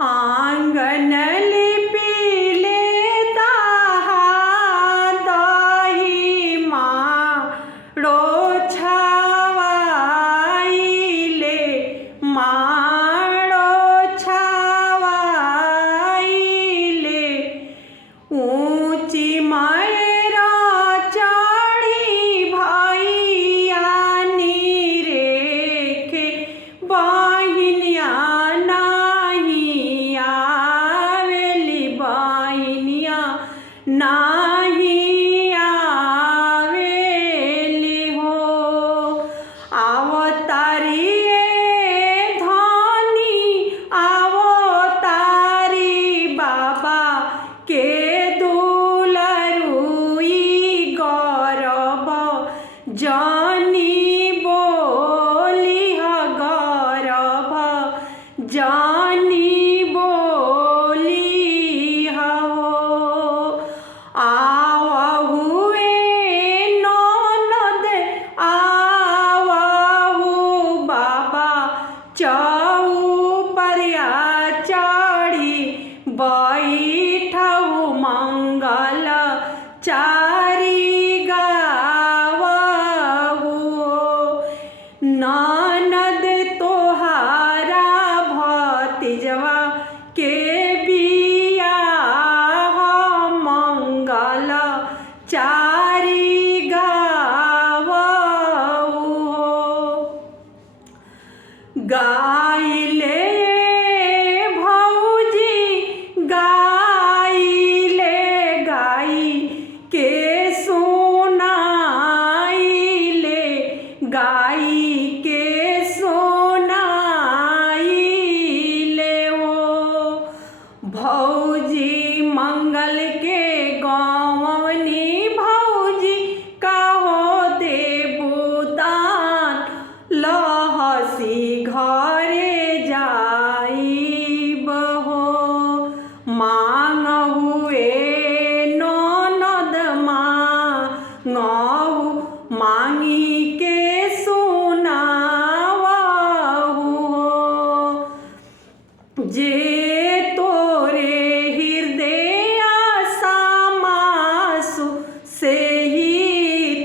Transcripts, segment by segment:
आंगन लिपिले ताहा दही माड़ो छावाइले माड़ो छावाइले ऊंची मायरा चढ़ी भैयानी रेखे बहिनिया नहीं आवेली बहिनिया नहीं आवेली हो अवतारी धनी अवतारी बाबा के दुलरुई गौरव जानी बोली गौरव जानी बोली हो आवहुए ननद आवहु बाबा चौपरिया चढ़ी बैठहु मंगल चारी गावहु ननद तोहारा भतीजवा के बियाह मंगल चारी गावहु गाइले भौजी गाइले गाई के सुनाइले गाई के सुनाइले हो भौजी मंगल के गवनी भौजी कहो देबू दान लहसी घरे जाइब हो मांग हुए ननद मांगहु मांगी के सुनावहु जे तोरे हृदय समासु से ही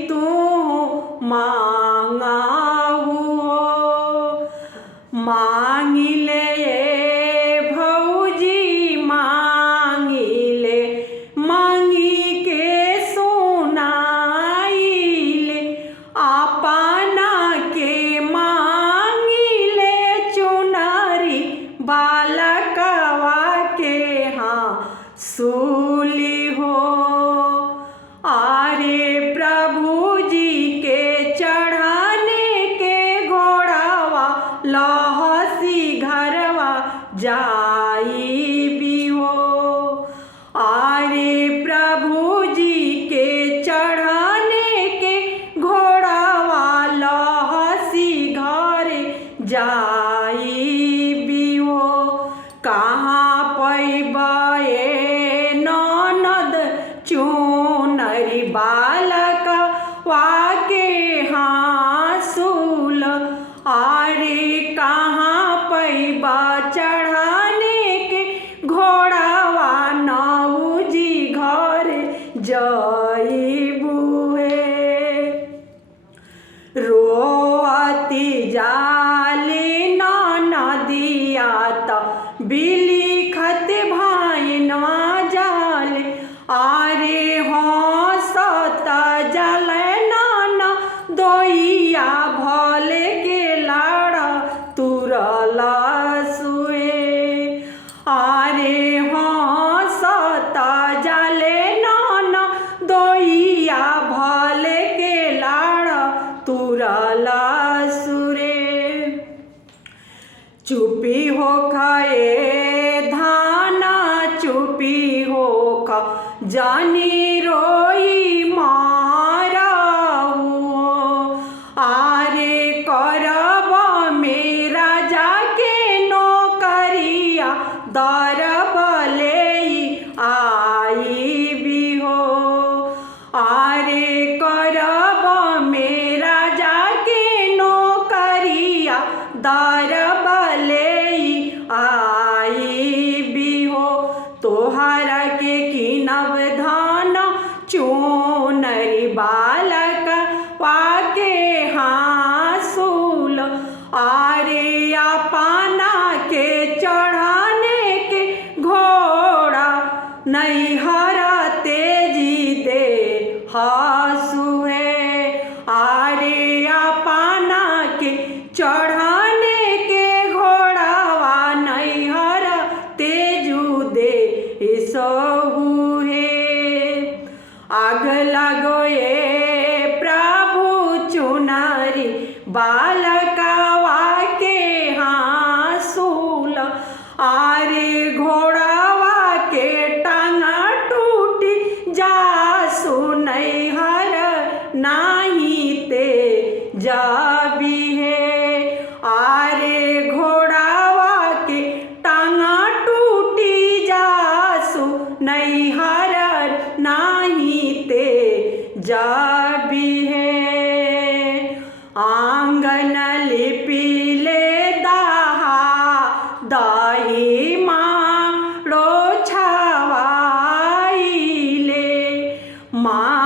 तू मांगहु मांगिले भौजी मांगिले मांगी के सुनाइले अपना के मांगिले चुनरी बालकवा के हाँ सूली हो आरे प्रभु जी के चढ़ाने के घोड़ावा लहसी घरवा जाई भी हो आरे प्रभु जी के चढ़ाने के घोड़ावा लहसी घरे जाई भी हो कहाँ पैबे ननद चुनरी बालक वाके हाँसूल आरे कहाँ पैबा चढ़ाने के घोड़ावा नौजी घर जइबू रोअती जाले नदिया त बिलिखत भाइनवा जाले आरे हंसत जाले नन दोइया भले के लाड़ तुरल सुए आरे हंसत जाले नन दोइया भले के लाड़ तुरल सुरे चुपी हो खाए धाना चुपी हो खा जानी रोई माराऊ आरे करब मेरा जाके नौकरिया दरब ले आई भी हो आरे करब मेरा जाके नौकरिया दरब ले आई नैहर तेजी दे हसुए आरे अपना के चढ़ने के घोड़ावा नैहर तेजू दे सहुए आग लगो ये प्रभु चुनरी बालकवा के हाँसूल आरे घोड़ावा के टांगा टूटी जासु नैहर नाही ते जाबी है आरे घोड़ावा के टांगा टूटी जासु नैहर नाही ते जाबी है आंगन लिपिले दाहा दाही माड़ो छावाइले माँ